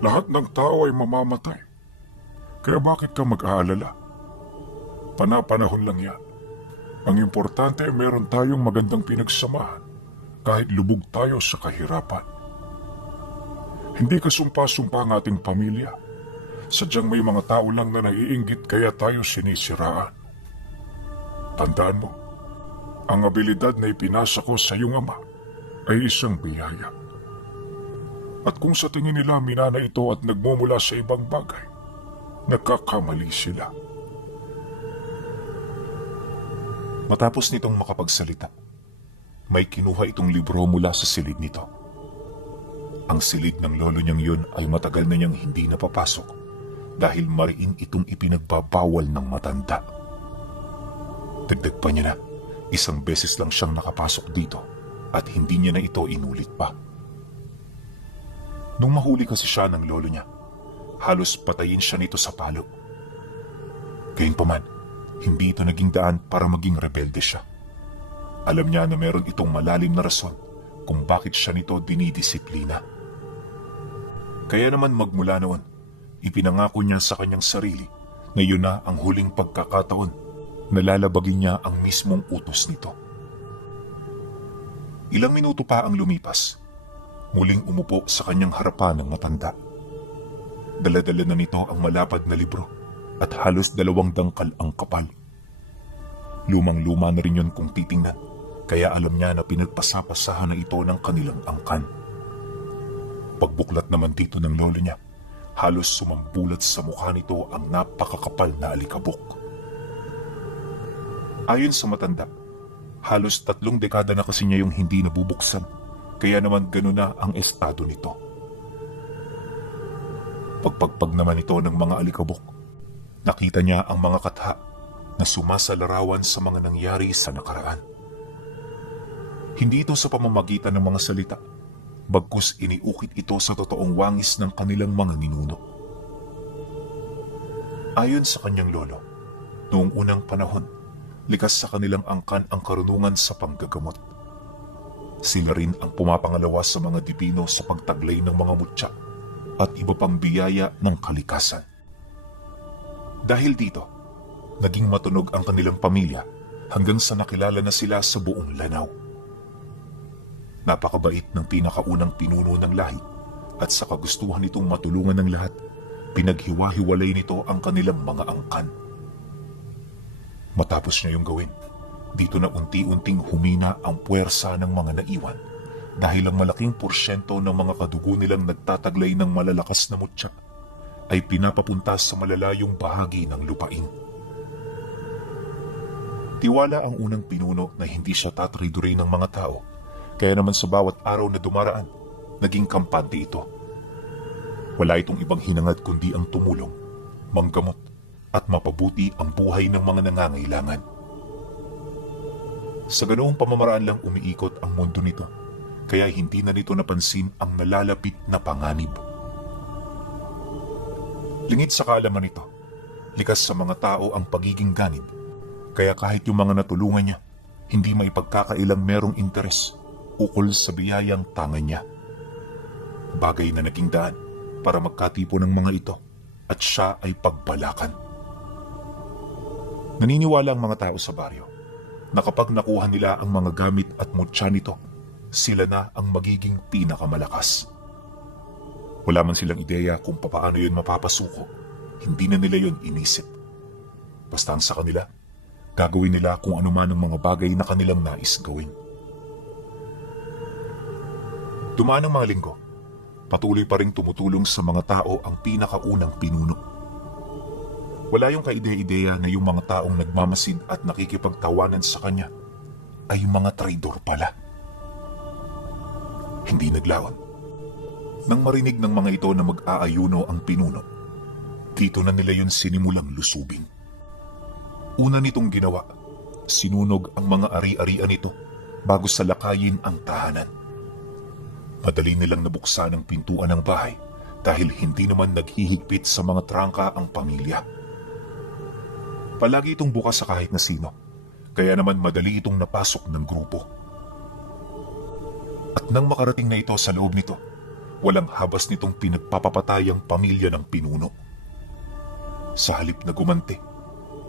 Lahat ng tao ay mamamatay. Kaya bakit ka mag-aalala? Pana-panahon lang yan. Ang importante ay meron tayong magandang pinagsamahan kahit lubog tayo sa kahirapan. Hindi kasumpa-sumpa ang ating pamilya. Sadyang may mga tao lang na naiinggit kaya tayo sinisiraan. Tandaan mo, ang abilidad na ipinasa ko sa iyong ama ay isang biyaya. At kung sa tingin nila minana ito at nagmumula sa ibang bagay, nagkakamali sila. Matapos nitong makapagsalita, may kinuha itong libro mula sa silid nito. Ang silid ng lolo niyang yun ay matagal na niyang hindi napapasok dahil mariin itong ipinagbabawal ng matanda. Dagdag pa niya na, isang beses lang siyang nakapasok dito at hindi niya na ito inulit pa. Nung mahuli kasi siya ng lolo niya, halos patayin siya nito sa palo. Gayunpaman, hindi ito naging daan para maging rebelde siya. Alam niya na meron itong malalim na rason kung bakit siya nito dinidisiplina. Kaya naman magmula noon, ipinangako niya sa kanyang sarili na yun na ang huling pagkakataon na lalabagin niya ang mismong utos nito. Ilang minuto pa ang lumipas, muling umupo sa kanyang harapan ng matanda. Dala-dala na nito ang malapad na libro at halos 2 dangkal ang kapal. Lumang-luma na rin yun kung titingnan, kaya alam niya na pinagpasapasahan na ito ng kanilang angkan. Pagbuklat naman dito ng lolo niya, halos sumambulat sa mukha nito ang napakakapal na alikabok. Ayon sa matanda, halos 3 dekada na kasi niya yung hindi nabubuksan, kaya naman gano'n na ang estado nito. Pagpagpag naman ito ng mga alikabok, nakita niya ang mga katha na sumasalarawan sa mga nangyari sa nakaraan. Hindi ito sa pamamagitan ng mga salita, bagkus iniukit ito sa totoong wangis ng kanilang mga ninuno. Ayon sa kanyang lolo, noong unang panahon, likas sa kanilang angkan ang karunungan sa panggagamot. Sila rin ang pumapangalawa sa mga dipino sa pagtaglay ng mga mutya at iba pang biyaya ng kalikasan. Dahil dito, naging matunog ang kanilang pamilya hanggang sa nakilala na sila sa buong Lanao. Napakabait ng pinakaunang pinuno ng lahi at sa kagustuhan nitong matulungan ng lahat, pinaghiwa-hiwalay nito ang kanilang mga angkan. Matapos niya yung gawin, dito na unti-unting humina ang puwersa ng mga naiwan dahil ang malaking porsyento ng mga kadugo nilang nagtataglay ng malalakas na mutya ay pinapapunta sa malalayong bahagi ng lupain. Tiwala ang unang pinuno na hindi siya tatraydorin ng mga tao, kaya naman sa bawat araw na dumaraan, naging kampante ito. Wala itong ibang hinangad kundi ang tumulong, manggamot at mapabuti ang buhay ng mga nangangailangan. Sa ganoong pamamaraan lang umiikot ang mundo nito, kaya hindi na nito napansin ang nalalapit na panganib. Lingid sa kaalaman nito, likas sa mga tao ang pagiging ganid, kaya kahit yung mga natulungan niya, hindi maipagkakailang merong interes ukol sa biyayang tangan niya. Bagay na naging daan para magkatipo ng mga ito at siya ay pagbalakan. Naniniwala ang mga tao sa baryo na kapag nakuha nila ang mga gamit at mutya nito, sila na ang magiging pinakamalakas. Wala man silang ideya kung papaano yun mapapasuko, hindi na nila yun inisip. Basta ang sa kanila, gagawin nila kung ano man ang mga bagay na kanilang nais gawin. Dumaan ang mga linggo, patuloy pa rin tumutulong sa mga tao ang pinakaunang pinuno. Wala yung kaide-ideya na yung mga taong nagmamasid at nakikipagtawanan sa kanya ay yung mga traidor pala. Hindi naglaon. Nang marinig ng mga ito na mag-aayuno ang pinuno, dito na nila yun sinimulang lusubin. Una nitong ginawa, sinunog ang mga ari-arian nito bago salakayin ang tahanan. Madali nilang nabuksan ang pintuan ng bahay dahil hindi naman naghihigpit sa mga trangka ang pamilya. Palagi itong bukas sa kahit na sino, kaya naman madali itong napasok ng grupo. At nang makarating na ito sa loob nito, walang habas nitong pinagpapapatay ang pamilya ng pinuno. Sa halip na gumanti,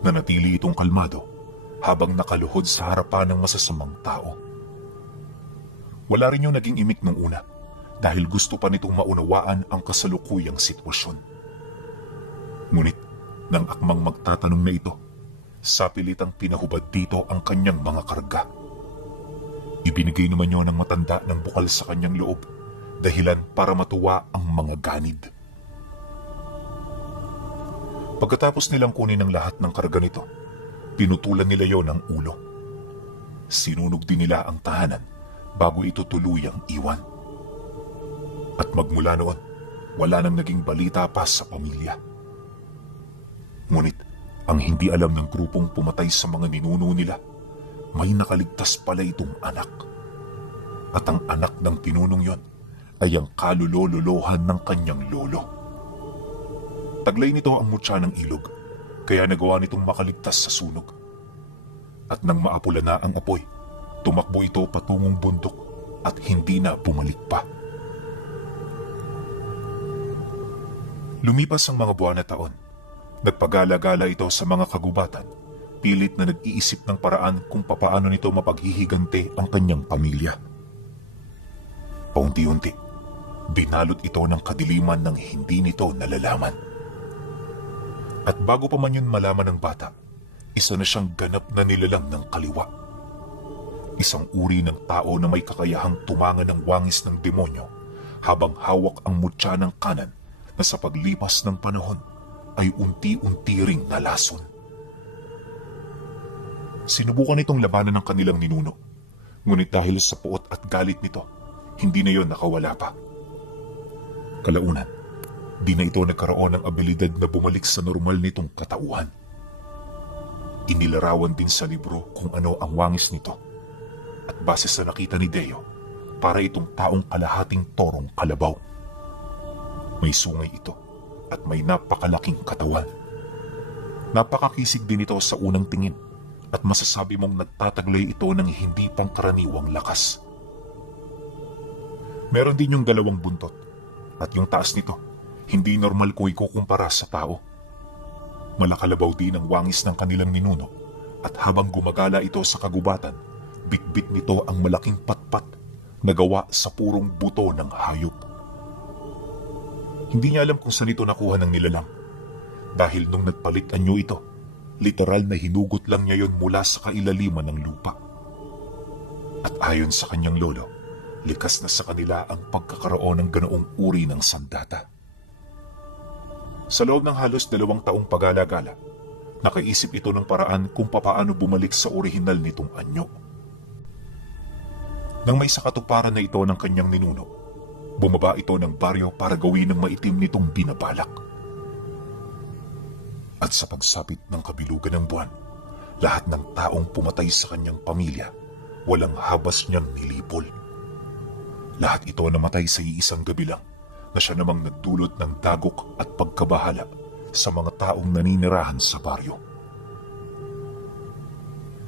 nanatili itong kalmado habang nakaluhod sa harapan ng masasamang tao. Wala rin yung naging imik nung una dahil gusto pa nitong maunawaan ang kasalukuyang sitwasyon. Ngunit nang akmang magtatanong na ito, sapilitang pinahubad dito ang kanyang mga karga. Ibinigay naman niyo ng matanda ng bukal sa kanyang loob, dahilan para matuwa ang mga ganid. Pagkatapos nilang kunin ang lahat ng karga nito, pinutulan nila yon ng ulo. Sinunog din nila ang tahanan bago ito tuluyang iwan. At magmula noon, wala nang naging balita pa sa pamilya. Ngunit ang hindi alam ng grupong pumatay sa mga ninuno nila, may nakaligtas pala itong anak. At ang anak ng pinunong yon ay ang kalulololohan ng kanyang lolo. Taglay nito ang mutya ng ilog, kaya nagawa nitong makaligtas sa sunog. At nang maapula na ang apoy, tumakbo ito patungong bundok at hindi na bumalik pa. Lumipas ang mga buwan na taon. Nagpagala-gala ito sa mga kagubatan, pilit na nag-iisip ng paraan kung papaano nito mapaghihigante ang kanyang pamilya. Paunti-unti, binalot ito ng kadiliman ng hindi nito nalalaman. At bago pa man yun malaman ng bata, isa na siyang ganap na nilalang ng kaliwa. Isang uri ng tao na may kakayahang tumangan ng wangis ng demonyo habang hawak ang mutya ng kanan na sa paglipas ng panahon ay unti-unti ring nalason. Sinubukan itong labanan ng kanilang ninuno, ngunit dahil sa puot at galit nito, hindi na yon nakawala pa. Kalaunan, di na ito nagkaroon ng abilidad na bumalik sa normal nitong katauhan. Inilarawan din sa libro kung ano ang wangis nito, at base sa nakita ni Deo, para itong taong kalahating torong kalabaw. May sungay ito at may napakalaking katawan. Napakakisig din ito sa unang tingin at masasabi mong nagtataglay ito ng hindi pangkaraniwang lakas. Meron din yung dalawang buntot at yung taas nito, hindi normal ko ikukumpara sa tao. Malakalabaw din ang wangis ng kanilang ninuno at habang gumagala ito sa kagubatan, bitbit nito ang malaking patpat na gawa sa purong buto ng hayop. Hindi niya alam kung saan ito nakuha ng nilalang. Dahil nung nagpalit anyo ito, literal na hinugot lang niya yon mula sa kailaliman ng lupa. At ayon sa kanyang lolo, likas na sa kanila ang pagkakaroon ng ganoong uri ng sandata. Sa loob ng halos 2 taong pagala-gala, nakaisip ito ng paraan kung papaano bumalik sa orihinal nitong anyo. Nang may sakatuparan na ito ng kanyang ninuno, bumaba ito ng baryo para gawin ng maitim nitong binabalak. At sa pagsapit ng kabilugan ng buwan, lahat ng taong pumatay sa kanyang pamilya, walang habas niyang nilipol. Lahat ito namatay sa iisang gabi lang na siya namang nagdulot ng dagok at pagkabahala sa mga taong naninirahan sa baryo.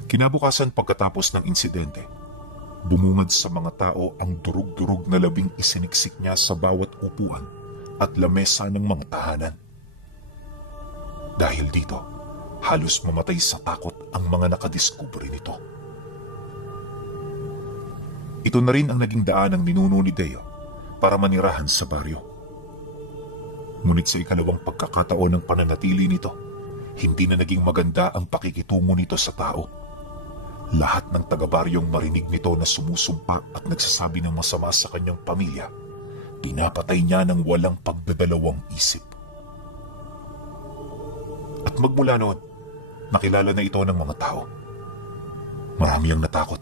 Kinabukasan pagkatapos ng insidente, bumungad sa mga tao ang durug-durug na labing isiniksik niya sa bawat upuan at lamesa ng mga tahanan. Dahil dito, halos mamatay sa takot ang mga nakadiskubre nito. Ito na rin ang naging daan ng ninuno ni Deo para manirahan sa baryo. Ngunit sa ikalawang pagkakataon ng pananatili nito, hindi na naging maganda ang pakikitungo nito sa tao. Lahat ng taga-baryong marinig nito na sumusumpa at nagsasabi ng masama sa kanyang pamilya, pinapatay niya ng walang pagdadalawang isip. At magmula noon, nakilala na ito ng mga tao. Marami ang natakot,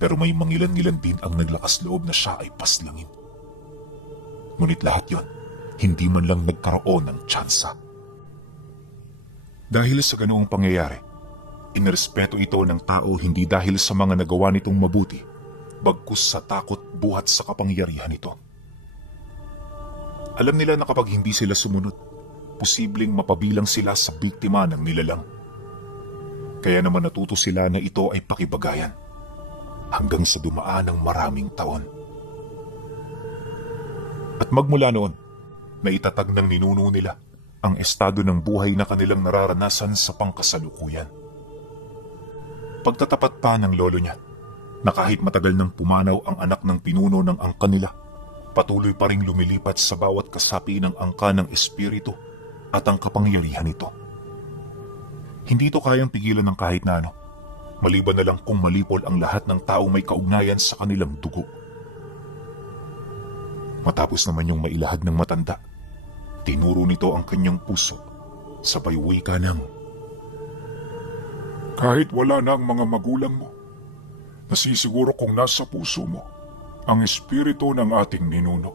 pero may mangilan-ngilan din ang naglakas loob na siya ay paslangin. Ngunit lahat yon, hindi man lang nagkaroon ng tsansa. Dahil sa ganoong pangyayari, inirespeto ito ng tao hindi dahil sa mga nagawa nitong mabuti, bagkus sa takot buhat sa kapangyarihan nito. Alam nila na kapag hindi sila sumunod, posibleng mapabilang sila sa biktima ng nilalang. Kaya naman natuto sila na ito ay pakibagayan, hanggang sa dumaan ng maraming taon. At magmula noon, naitatag ng ninuno nila ang estado ng buhay na kanilang nararanasan sa pangkasalukuyan. Pagtatapat pa ng lolo niya na kahit matagal nang pumanaw ang anak ng pinuno ng angka nila, patuloy pa ring lumilipat sa bawat kasapi ng angka ng espiritu at ang kapangyarihan nito. Hindi ito kayang pigilan ng kahit na ano, maliban na lang kung malipol ang lahat ng tao may kaugnayan sa kanilang dugo. Matapos naman yung mailahad ng matanda, tinuro nito ang kanyang puso, sabay wika ng, Kahit wala na ang mga magulang mo, nasisiguro kung nasa puso mo ang espiritu ng ating ninuno.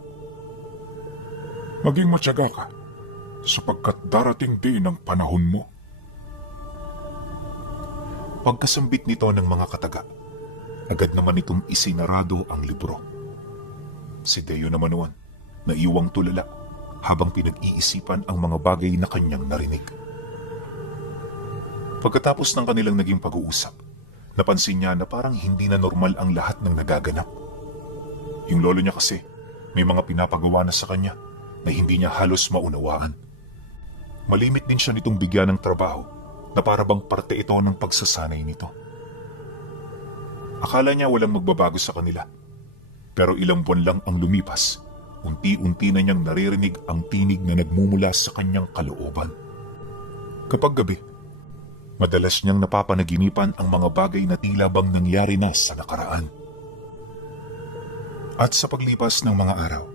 Maging matyaga ka, sapagkat darating din ang panahon mo. Pagkasambit nito ng mga kataga, agad naman itong isinarado ang libro. Si Deo naman noon, naiwang tulala habang pinag-iisipan ang mga bagay na kanyang narinig. Pagkatapos ng kanilang naging pag-uusap, napansin niya na parang hindi na normal ang lahat ng nagaganap. Yung lolo niya kasi, may mga pinapagawa na sa kanya na hindi niya halos maunawaan. Malimit din siya nitong bigyan ng trabaho na para bang parte ito ng pagsasanay nito. Akala niya walang magbabago sa kanila. Pero ilang buwan lang ang lumipas, unti-unti na niyang naririnig ang tinig na nagmumula sa kanyang kalooban. Kapag gabi, madalas niyang napapanaginipan ang mga bagay na tila bang nangyari na sa nakaraan. At sa paglipas ng mga araw,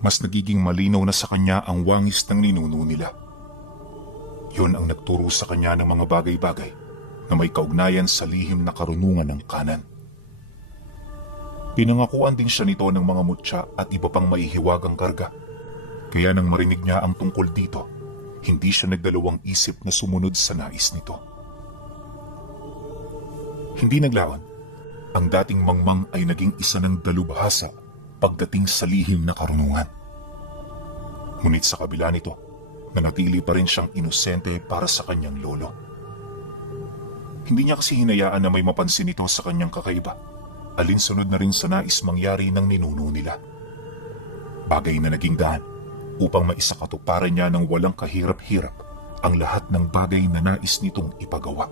mas nagiging malinaw na sa kanya ang wangis ng ninuno nila. Yun ang nagturo sa kanya ng mga bagay-bagay na may kaugnayan sa lihim na karunungan ng kanan. Pinangakuan din siya nito ng mga mutya at iba pang maihiwagang karga. Kaya nang marinig niya ang tungkol dito, hindi siya nagdalawang isip na sumunod sa nais nito. Hindi naglaon, ang dating mangmang ay naging isa ng dalubhasa pagdating sa lihim na karunungan. Ngunit sa kabila nito, nanatili pa rin siyang inosente para sa kanyang lolo. Hindi niya kasi hinayaan na may mapansin ito sa kanyang kakaiba, alinsunod na rin sa nais mangyari ng ninuno nila. Bagay na naging daan upang maisakatuparan niya ng walang kahirap-hirap ang lahat ng bagay na nais nitong ipagawa.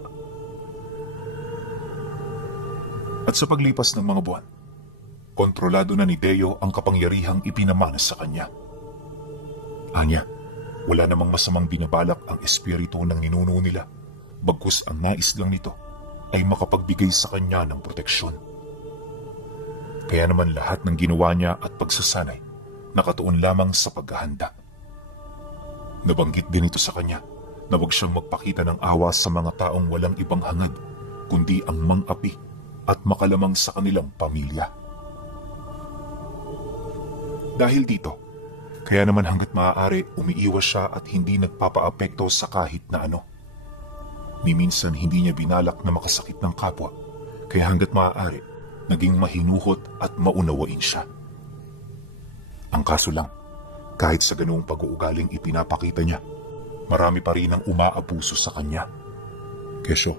At sa paglipas ng mga buwan, kontrolado na ni Deo ang kapangyarihang ipinamana sa kanya. Anya, wala namang masamang binabalak ang espiritu ng ninuno nila, bagkus ang nais lang nito ay makapagbigay sa kanya ng proteksyon. Kaya naman lahat ng ginawa niya at pagsasanay nakatuon lamang sa paghahanda. Nabanggit din ito sa kanya na huwag siyang magpakita ng awa sa mga taong walang ibang hangad kundi ang mang-api at makalamang sa kanilang pamilya. Dahil dito, kaya naman hanggat maaari umiiwas siya at hindi nagpapaapekto sa kahit na ano. Ni minsan hindi niya binalak na makasakit ng kapwa, kaya hanggat maaari naging mahinuhot at maunawain siya. Ang kaso lang, kahit sa ganoong pag-uugaling ipinapakita niya, marami pa rin ang umaabuso sa kanya. Kesyo,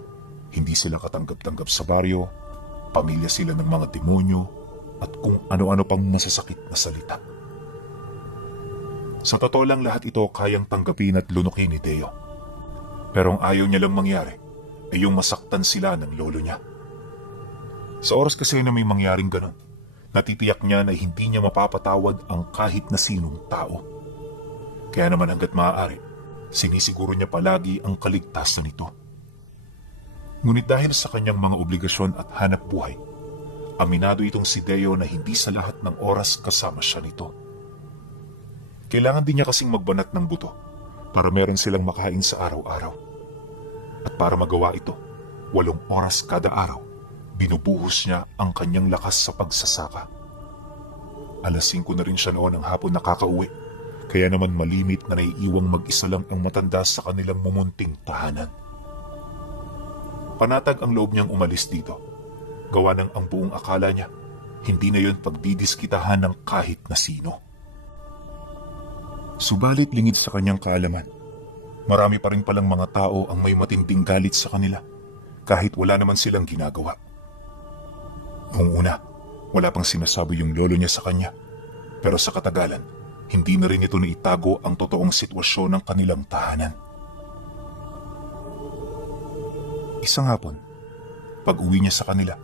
hindi sila katanggap-tanggap sa baryo, pamilya sila ng mga demonyo, at kung ano-ano pang masasakit na salita. Sa totoo lang lahat ito kayang tanggapin at lunukin ni Deo. Pero ang ayaw niya lang mangyari ay yung masaktan sila ng lolo niya. Sa oras kasi na may mangyaring ganon, natitiyak niya na hindi niya mapapatawad ang kahit na sinong tao. Kaya naman hanggat maaari, sinisiguro niya palagi ang kaligtasan nito. Ngunit dahil sa kanyang mga obligasyon at hanap buhay, aminado itong si Deo na hindi sa lahat ng oras kasama siya nito. Kailangan din niya kasing magbanat ng buto para meron silang makain sa araw-araw. At para magawa ito, 8 oras kada araw, binubuhos niya ang kanyang lakas sa pagsasaka. 5:00 na rin siya noon ng hapon nakakauwi, kaya naman malimit na naiiwang mag-isa lang ang matanda sa kanilang mumunting tahanan. Panatag ang loob niyang umalis dito, gawa ng ang buong akala niya, hindi na yon pagdidiskitahan ng kahit na sino. Subalit lingid sa kanyang kaalaman, marami pa rin palang mga tao ang may matinding galit sa kanila, kahit wala naman silang ginagawa. Noong una, wala pang sinasabi yung lolo niya sa kanya, pero sa katagalan, hindi na rin ito naitago ang totoong sitwasyon ng kanilang tahanan. Isang hapon, pag-uwi niya sa kanila,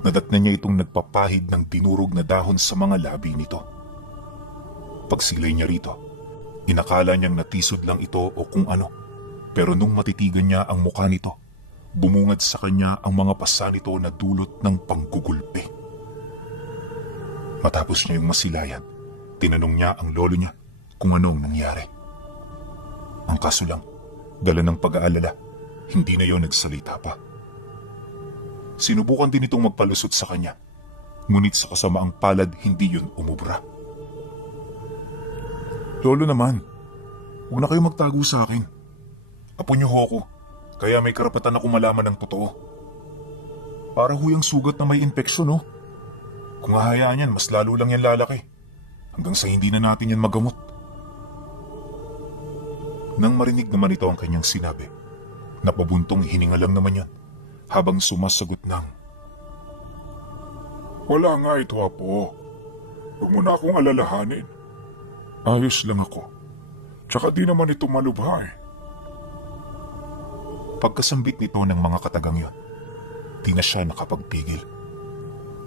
nadatnan niya itong nagpapahid ng dinurog na dahon sa mga labi nito. Pagsilay niya rito, inakala niyang natisod lang ito o kung ano, pero nung matitigan niya ang mukha nito, bumungad sa kanya ang mga pasa nito na dulot ng panggugulpi. Matapos niya yung masilayan, tinanong niya ang lolo niya kung anong nangyari. Ang kaso lang, dala ng pag-aalala, hindi na yon nagsalita pa. Sinubukan din itong magpalusot sa kanya, ngunit sa kasamaang palad hindi yun umubra. Lolo naman, huwag na kayo magtago sa akin. Apo niyo ho ako, kaya may karapatan ako malaman ng totoo. Para huyang sugat na may infeksyon, oh. Kung hahayaan yan, mas lalo lang yan lalaki. Hanggang sa hindi na natin yan magamot. Nang marinig naman ito ang kanyang sinabi, napabuntong hininga lang naman yan habang sumasagot ng, Wala nga ito, Apo. Huwag mo na akong alalahanin. Ayos lang ako. Tsaka di naman ito malubha eh. Pagkasambit nito ng mga katagang yon, di na siya nakapagpigil.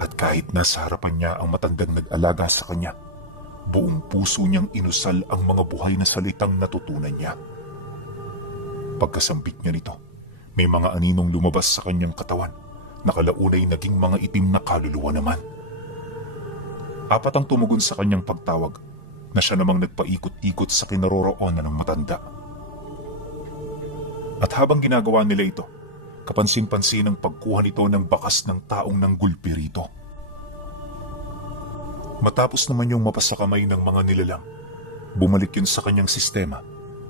At kahit nasa harapan niya ang matandang nag-alaga sa kanya, buong puso niyang inusal ang mga buhay na salitang natutunan niya. Pagkasambit niya nito, may mga aninong lumabas sa kanyang katawan na kalaunay naging mga itim na kaluluwa naman. 4 ang tumugon sa kanyang pagtawag na siya namang nagpaikot-ikot sa kinaroroonan ng matanda. At habang ginagawa nila ito, kapansin-pansin ang pagkuha nito ng bakas ng taong nanggulpi rito. Matapos naman yung mapasakamay ng mga nilalang, bumalik yun sa kanyang sistema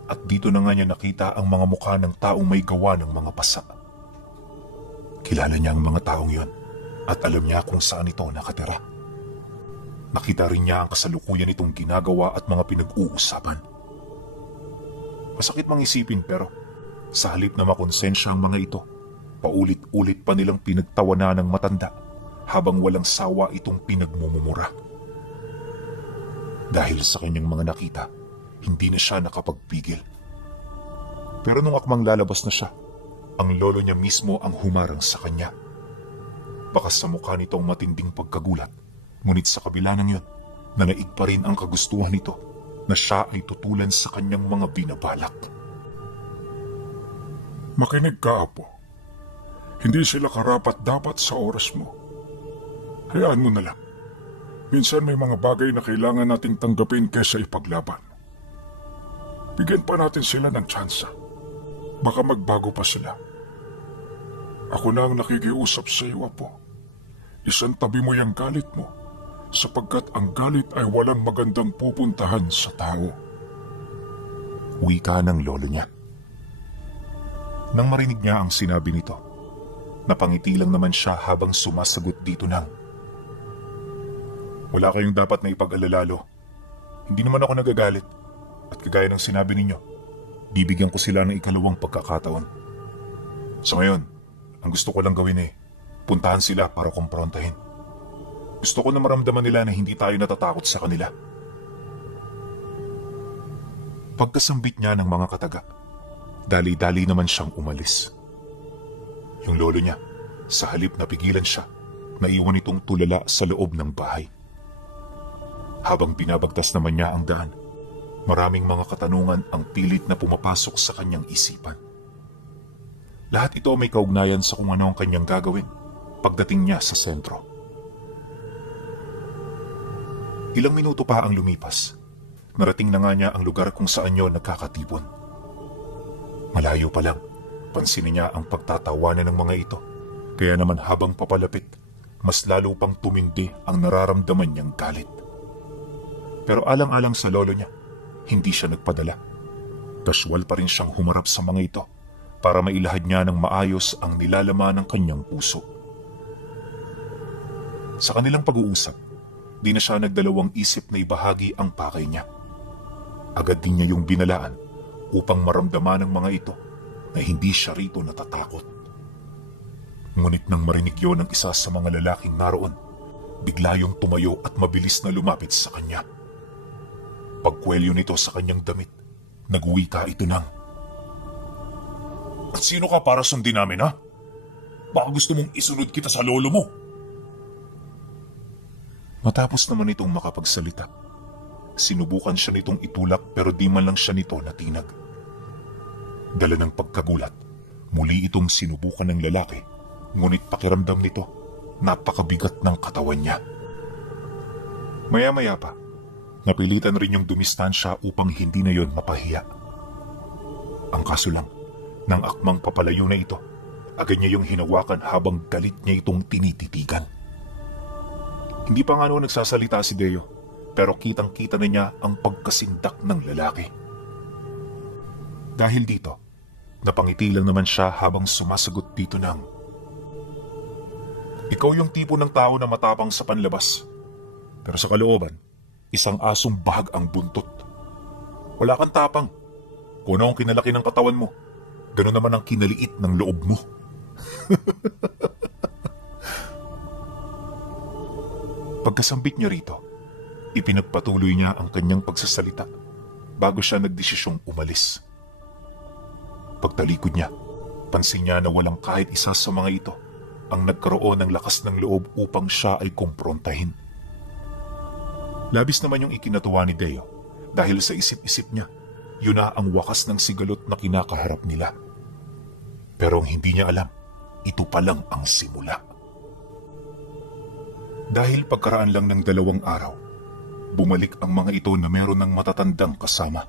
at dito na nga niya nakita ang mga mukha ng taong may gawa ng mga pasa. Kilala niya ang mga taong yon at alam niya kung saan ito nakatira. Nakita rin niya ang kasalukuyan itong ginagawa at mga pinag-uusapan. Masakit mang isipin pero sa halip na makonsensya ang mga ito, paulit-ulit pa nilang pinagtawanan ng matanda habang walang sawa itong pinagmumumura. Dahil sa kanyang mga nakita, hindi na siya nakapagpigil. Pero nung akmang lalabas na siya, ang lolo niya mismo ang humarang sa kanya. Bakas sa mukha nito ang matinding pagkagulat, ngunit sa kabila ng yun, nanaig pa rin ang kagustuhan nito na siya ay tutulan sa kanyang mga binabalak. Makinig ka, Apo. Hindi sila karapat-dapat sa oras mo. Hayaan mo na lang. Minsan may mga bagay na kailangan nating tanggapin kaysa ipaglaban. Bigyan pa natin sila ng tsansa. Baka magbago pa sila. Ako na ang nakikiusap sa iyo, Apo. Isang tabi mo yung galit mo, sapagkat ang galit ay walang magandang pupuntahan sa tao. Wika ng lolo niya. Nang marinig niya ang sinabi nito, napangiti lang naman siya habang sumasagot dito ng, Wala kayong dapat na ipag-alala, Lo. Hindi naman ako nagagalit at kagaya ng sinabi ninyo, bibigyan ko sila ng ikalawang pagkakataon. Sa ngayon, ang gusto ko lang gawin puntahan sila para kumprontahin. Gusto ko na maramdaman nila na hindi tayo natatakot sa kanila. Pagkasambit niya ng mga kataga, dali-dali naman siyang umalis. Yung lolo niya, sa halip na pigilan siya, naiwan itong tulala sa loob ng bahay. Habang binabagtas naman niya ang daan, maraming mga katanungan ang pilit na pumapasok sa kanyang isipan. Lahat ito may kaugnayan sa kung ano ang kanyang gagawin pagdating niya sa sentro. Ilang minuto pa ang lumipas, narating na nga niya ang lugar kung saan yun nagkakatipon. Malayo pa lang, pansinin niya ang pagtatawanan ng mga ito. Kaya naman habang papalapit, mas lalo pang tumindi ang nararamdaman niyang galit. Pero alang-alang sa lolo niya, hindi siya nagpadala. Kaswal pa rin siyang humarap sa mga ito para mailahad niya ng maayos ang nilalaman ng kanyang puso. Sa kanilang pag-uusap, di na siya nagdalawang isip na ibahagi ang pakay niya. Agad din niya yung binalaan upang maramdaman ng mga ito na hindi siya rito natatakot. Ngunit nang marinig yun ng isa sa mga lalaking naroon, bigla yung tumayo at mabilis na lumapit sa kanya. Pagkwelyo nito sa kanyang damit, nagwika ito ng, "At sino ka para sundin namin, ha? Baka gusto mong isunod kita sa lolo mo." Matapos naman itong makapagsalita, sinubukan siya nitong itulak pero di man lang siya nito natinag. Dala ng pagkagulat, muli itong sinubukan ng lalaki, ngunit pakiramdam nito, napakabigat ng katawan niya. Maya-maya pa, napilitan rin yung dumistansya upang hindi na yon mapahiya. Ang kaso lang, nang akmang papalayo na ito, agad niya yung hinawakan habang galit niya itong tinititigan. Hindi pa nga noon nagsasalita si Deo, pero kitang-kita na niya ang pagkasindak ng lalaki. Dahil dito, napangiti lang naman siya habang sumasagot dito ng, "Ikaw yung tipo ng tao na matapang sa panlabas, pero sa kalooban, isang asong bahag ang buntot. Wala kang tapang. Kung ano ang kinalaki ng katawan mo, gano'n naman ang kinaliit ng loob mo." Pagkasambit niya rito, ipinagpatuloy niya ang kanyang pagsasalita bago siya nagdesisyong umalis. Pagtalikod niya, pansin niya na walang kahit isa sa mga ito ang nagkaroon ng lakas ng loob upang siya ay kumprontahin. Labis naman yung ikinatuwa ni Deo dahil sa isip-isip niya, yun na ang wakas ng sigalot na kinakaharap nila. Pero ang hindi niya alam, ito pa lang ang simula. Dahil pagkaraan lang ng 2 araw, bumalik ang mga ito na meron ng matatandang kasama.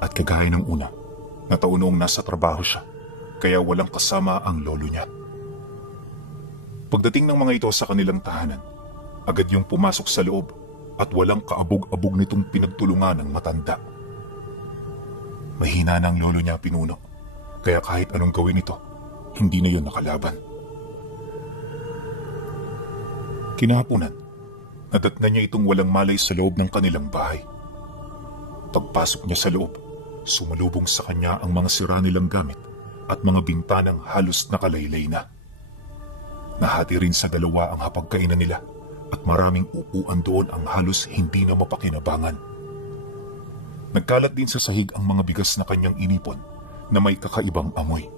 At kagaya ng una, nataunong nasa trabaho siya, kaya walang kasama ang lolo niya. Pagdating ng mga ito sa kanilang tahanan, agad yung pumasok sa loob at walang kaabog-abog nitong pinagtulungan ng matanda. Mahina na ang lolo niya pinuno, kaya kahit anong gawin ito, hindi na yun nakalaban. Kinahaponan, nadatnan niya itong walang malay sa loob ng kanilang bahay. Pagpasok niya sa loob, sumalubong sa kanya ang mga sira nilang gamit at mga bintanang halos nakalaylay na. Nahati rin sa 2 ang hapagkainan nila at maraming upuan doon ang halos hindi na mapakinabangan. Nagkalat din sa sahig ang mga bigas na kanyang inipon na may kakaibang amoy.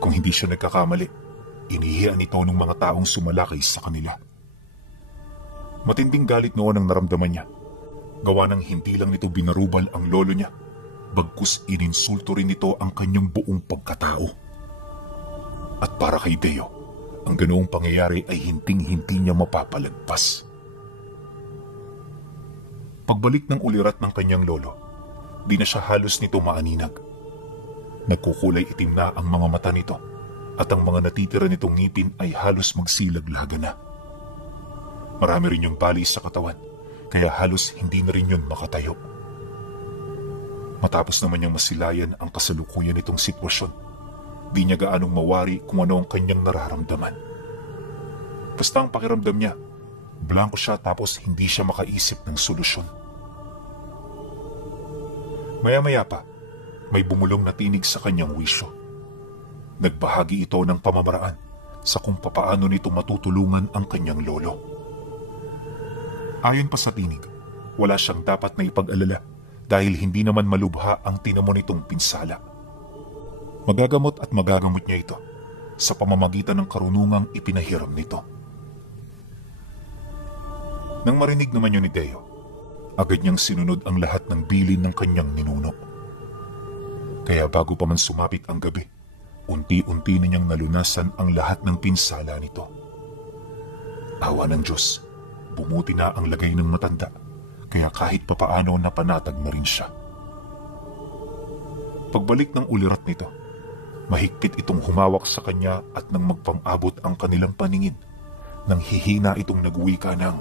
Kung hindi siya nagkakamali, inihiyan ito ng mga taong sumalakay sa kanila. Matinding galit noon ang naramdaman niya. Gawa ng hindi lang nito binarubal ang lolo niya, bagkus ininsulto rin nito ang kanyang buong pagkatao. At para kay Deo, ang ganoong pangyayari ay hinting-hinti niya mapapalagpas. Pagbalik ng ulirat ng kanyang lolo, di na siya halos nito maaninag. Nagkukulay itim na ang mga mata nito at ang mga natitira nitong ngipin ay halos magsilaglaga na. Marami rin yung bali sa katawan, kaya halos hindi na rin yun makatayo. Matapos naman niyang masilayan ang kasalukuyan nitong sitwasyon, di niya gaanong mawari kung ano ang kanyang nararamdaman. Basta ang pakiramdam niya, blanko siya tapos hindi siya makaisip ng solusyon. Maya-maya pa, may bumulong na tinig sa kanyang wisyo. Nagbahagi ito ng pamamaraan sa kung papaano nito matutulungan ang kanyang lolo. Ayon pa sa tinig, wala siyang dapat na ipag-alala dahil hindi naman malubha ang tinamo nitong pinsala. Magagamot at magagamot niya ito sa pamamagitan ng karunungang ipinahiram nito. Nang marinig naman yun ni Deo, agad niyang sinunod ang lahat ng bilin ng kanyang ninuno. Kaya bago pa man sumapit ang gabi, unti-unti na niyang nalunasan ang lahat ng pinsala nito. Awa ng Diyos, bumuti na ang lagay ng matanda, kaya kahit papaano napanatag na rin siya. Pagbalik ng ulirat nito, mahigpit itong humawak sa kanya at nang magpang-abot ang kanilang paningin, nang hihina itong nagwika ng,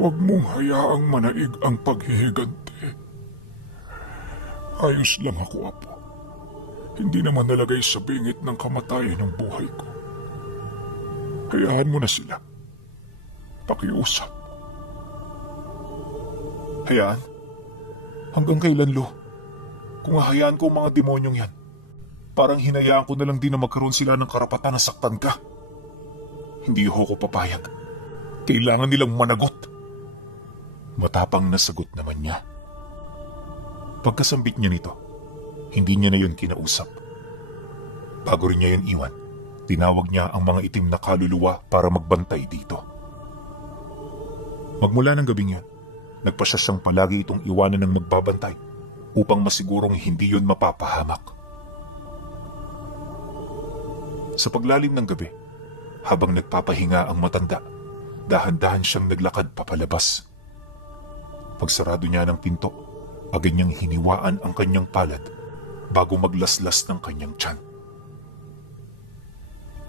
"Huwag mong hayaang manaig ang paghihigante. Ayos lang ako, Apo. Hindi naman nalagay sa bingit ng kamatayan ng buhay ko. Hayaan mo na sila. Pakiusap." "Hayaan? Hanggang kailan, Lo? Kung hahayaan ko ang mga demonyong yan, parang hinayaan ko na lang din na magkaroon sila ng karapatan na saktan ka. Hindi ho ko papayag. Kailangan nilang managot. Matapang na sagot naman niya. Pagkasambit niya nito, hindi niya na yun kinausap. Bago rin niya yun iwan, tinawag niya ang mga itim na kaluluwa para magbantay dito. Magmula ng gabing yun, nagpasya siyang palagi itong iwanan ng magbabantay upang masigurong hindi yun mapapahamak. Sa paglalim ng gabi, habang nagpapahinga ang matanda, dahan-dahan siyang naglakad papalabas. Pagsarado niya ng pinto, agad niyang hiniwaan ang kanyang palad bago maglaslas ng kanyang tiyan.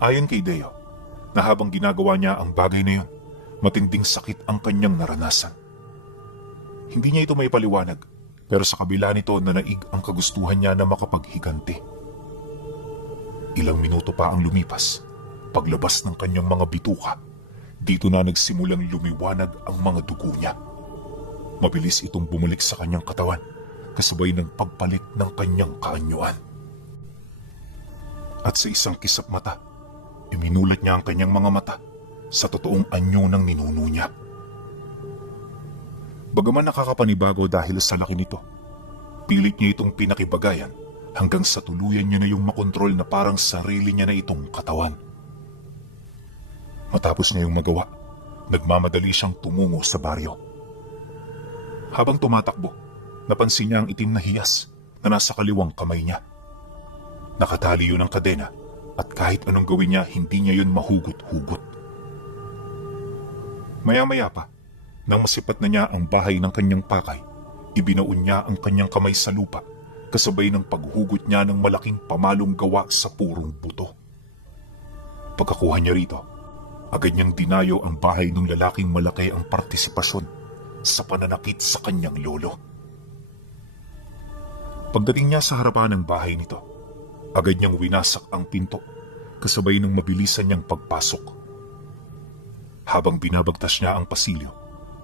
Ayon kay Deo, na habang ginagawa niya ang bagay na yun, matinding sakit ang kanyang naranasan. Hindi niya ito may paliwanag, pero sa kabila nito nanaig ang kagustuhan niya na makapaghiganti. Ilang minuto pa ang lumipas, paglabas ng kanyang mga bituka, dito na nagsimulang lumiwanag ang mga dugo niya. Mabilis itong bumalik sa kanyang katawan, kasabay ng pagpalit ng kanyang kaanyuan. At sa isang kisap mata, iminulat niya ang kanyang mga mata sa totoong anyo ng ninuno niya. Bagaman nakakapanibago dahil sa laki nito, pilit niya itong pinakibagayan hanggang sa tuluyan niya na yung makontrol na parang sarili niya na itong katawan. Matapos niya yung magawa, nagmamadali siyang tumungo sa baryo. Habang tumatakbo, napansin niya ang itim na hiyas na nasa kaliwang kamay niya. Nakatali yun ng kadena at kahit anong gawin niya, hindi niya yun mahugot-hugot. Maya-maya pa, nang masipat na niya ang bahay ng kanyang pakay, ibinaon niya ang kanyang kamay sa lupa kasabay ng paghugot niya ng malaking pamalong gawa sa purong buto. Pagkakuha niya rito, agad niyang dinayo ang bahay ng lalaking malaki ang partisipasyon sa pananakit sa kanyang lolo. Pagdating niya sa harapan ng bahay nito, agad niyang winasak ang pinto kasabay ng mabilisan niyang pagpasok. Habang binabagtas niya ang pasilyo,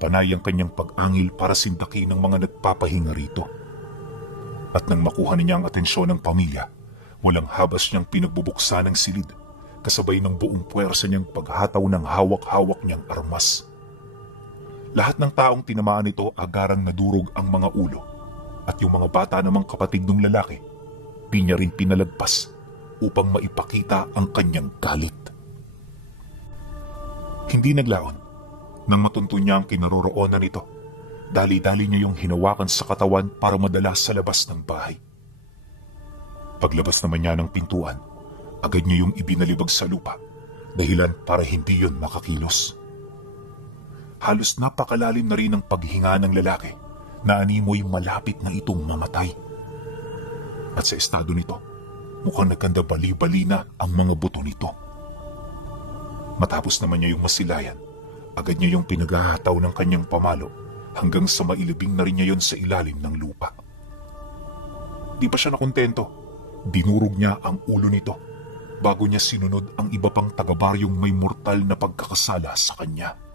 panay ang kanyang pag-angil para sindakin ng mga nagpapahinga rito. At nang makuha niya ang atensyon ng pamilya, walang habas niyang pinagbubuksan ng silid kasabay ng buong puwersa niyang paghataw ng hawak-hawak niyang armas. Lahat ng taong tinamaan nito agarang nadurog ang mga ulo at yung mga bata namang kapatid ng lalaki, di niya rin pinalagpas upang maipakita ang kanyang galit. Hindi naglaon nang matunto niya ang kinaroroonan nito. Dali-dali niya yung hinawakan sa katawan para madala sa labas ng bahay. Paglabas naman niya ng pintuan, agad niya yung ibinalibag sa lupa, dahilan para hindi yun makakilos. Halos napakalalim na rin ang paghinga ng lalaki na animoy malapit na itong mamatay. At sa estado nito, mukhang nagkanda bali-bali na ang mga buto nito. Matapos naman niya yung masilayan, agad niya yung pinaghahataw ng kanyang pamalo hanggang sa mailibing na rin niya yon sa ilalim ng lupa. Di pa siya nakontento. Dinurog niya ang ulo nito bago niya sinunod ang iba pang taga-baryong may mortal na pagkakasala sa kanya.